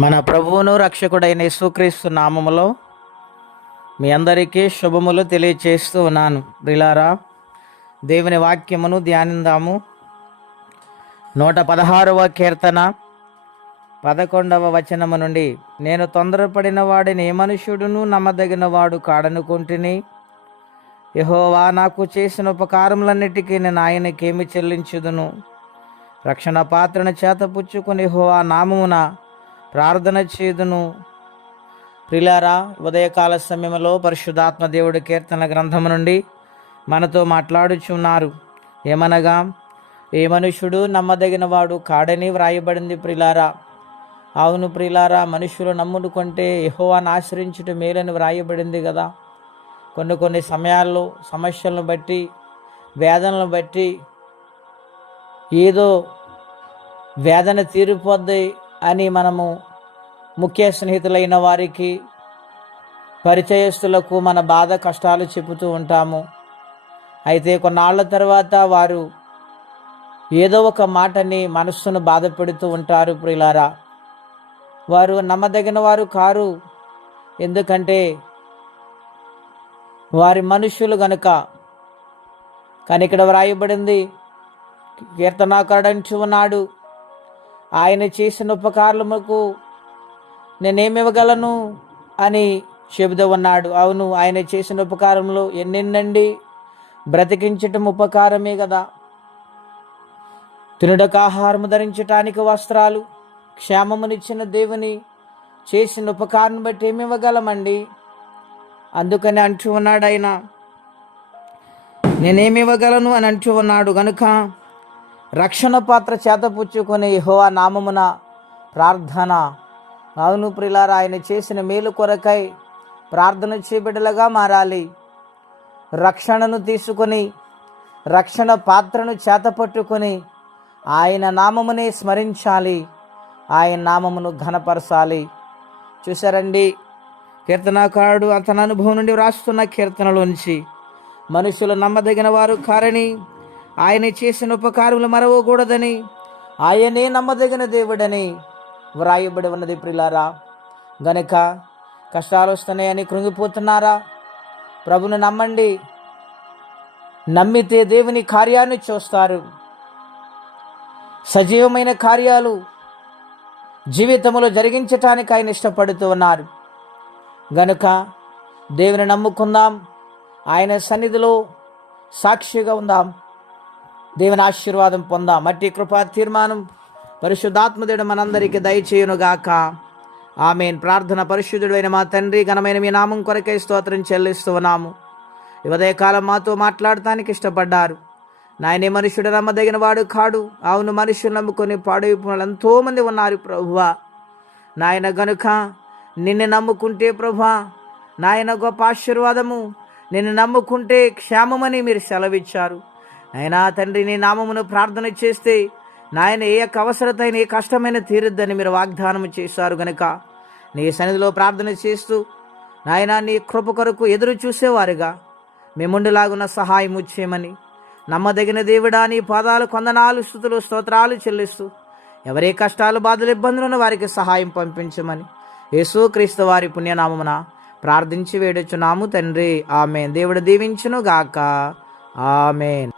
మన ప్రభువును రక్షకుడైన యేసుక్రీస్తు నామములో మీ అందరికీ శుభములు తెలియచేస్తూ ఉన్నాను. ప్రియులారా, దేవుని వాక్యమును ధ్యానిందాము. 116వ కీర్తన 11వ వచనము నుండి, నేను తొందరపడిన వాడిని ఏ మనుష్యుడును నమ్మదగిన వాడు కాడనుకుంటుని, యెహోవా నాకు చేసిన ఉపకారములన్నిటికీ నేను ఆయనకేమి చెల్లించుదును. రక్షణ పాత్రను చేతపుచ్చుకుని యెహోవా నామమున ప్రార్థన చేదును. ప్రియులారా, ఉదయకాల సమయంలో పరిశుద్ధాత్మ దేవుడి కీర్తన గ్రంథము నుండి మనతో మాట్లాడుచున్నారు. ఏమనగా, ఏ మనుష్యుడు నమ్మదగిన వాడు కాడని వ్రాయబడింది. ప్రియులారా, అవును ప్రియులారా, మనుషులు నమ్ముకుంటే యెహోవాను ఆశ్రయించుట మేలని వ్రాయబడింది కదా. కొన్ని సమయాల్లో సమస్యలను బట్టి, వేదనలను బట్టి ఏదో వేదన తీరిపోద్ది అని మనము ముఖ్య స్నేహితులైన వారికి, పరిచయస్తులకు మన బాధ కష్టాలు చెబుతూ ఉంటాము. అయితే కొన్నాళ్ళ తర్వాత వారు ఏదో ఒక మాటని మనస్సును బాధ పెడుతూ ఉంటారు. ప్రియులారా, వారు నమ్మదగిన వారు కారు. ఎందుకంటే వారి మనుష్యులు గనుక. కానీ ఇక్కడ వ్రాయబడింది, కీర్తనాకారుడు ఉన్నాడు, ఆయన చేసిన ఉపకారములకు నేనేమివ్వగలను అని చెబుతూ ఉన్నాడు. అవును, ఆయన చేసిన ఉపకారంలో ఎన్నెన్నండి. బ్రతికించటం ఉపకారమే కదా. తినుటకు ఆహారము, ధరించటానికి వస్త్రాలు, క్షేమమునిచ్చిన దేవుని చేసిన ఉపకారం బట్టి ఏమివ్వగలమండి. అందుకని అంటూ ఉన్నాడు ఆయన, నేనేమివ్వగలను అని అంటూ ఉన్నాడు. గనుక రక్షణ పాత్ర చేతపుచ్చుకొని యెహోవా నామమున ప్రార్థన. అవును ప్రియులారా, ఆయన చేసిన మేలు కొరకై ప్రార్థన చేయబిడ్డలుగా మారాలి. రక్షణను తీసుకొని, రక్షణ పాత్రను చేతపట్టుకొని ఆయన నామమునే స్మరించాలి, ఆయన నామమును ఘనపరచాలి. చూసారండి, కీర్తనాకారుడు అతని అనుభవం నుండి వ్రాస్తున్న కీర్తనలోంచి, మనుషులు నమ్మదగిన వారు కారని, ఆయన చేసిన ఉపకారములు మరవకూడదని, ఆయనే నమ్మదగిన దేవుడని వ్రాయబడి ఉన్నది. ప్రియులారా, గనుక కష్టాలు వస్తున్నాయని కృంగిపోతున్నారా? ప్రభుని నమ్మండి. నమ్మితే దేవుని కార్యాన్ని చూస్తారు. సజీవమైన కార్యాలు జీవితంలో జరిగించటానికి ఆయన ఇష్టపడుతూ ఉన్నారు. గనుక దేవుని నమ్ముకుందాం, ఆయన సన్నిధిలో సాక్షిగా ఉందాం, దేవుని ఆశీర్వాదం పొందాం. మట్టి కృపా తీర్మానం పరిశుద్ధాత్మదేవుడు మనందరికీ దయచేయునుగాక. ఆమేన్. ప్రార్థన. పరిశుద్ధుడైన మా తండ్రి, ఘనమైన మీ నామం కొరకై స్తోత్రం చెల్లిస్తూ ఉన్నాము. ఈ ఉదయకాలం మాతో మాట్లాడటానికి ఇష్టపడ్డారు. నాయనే, మనుషుడు నమ్మదగిన వాడు కాడు. అవును, మనుషులు నమ్ముకొని పాడైపోయిన ఎంతోమంది ఉన్నారు ప్రభువా. నాయన, గనుక నిన్ను నమ్ముకుంటే ప్రభువా, నాయన గొప్ప ఆశీర్వాదము, నిన్ను నమ్ముకుంటే క్షేమమని మీరు సెలవిచ్చారు. అయినా తండ్రి, నీ నామమును ప్రార్థన చేస్తే నాయన ఏ యొక్క అవసరత అయినా, ఏ కష్టమైన తీరుద్దని మీరు వాగ్దానం చేశారు. గనుక నీ సన్నిధిలో ప్రార్థన చేస్తూ నాయన నీ కృప కొరకు ఎదురు చూసేవారుగా మేముండులాగున్న సహాయం చేయమని, నమ్మదగిన దేవుడా నీ పాదాలు కొందనాలు, స్తుతులు, స్తోత్రాలు చెల్లిస్తూ ఎవరే కష్టాలు, బాధలు, ఇబ్బందులు ఉన్న వారికి సహాయం పంపించమని యేసుక్రీస్తు వారి పుణ్యనామమున ప్రార్థించి వేడుచున్నాము తండ్రి. ఆమేన్. దేవుడు దీవించును గాక. ఆమేన్.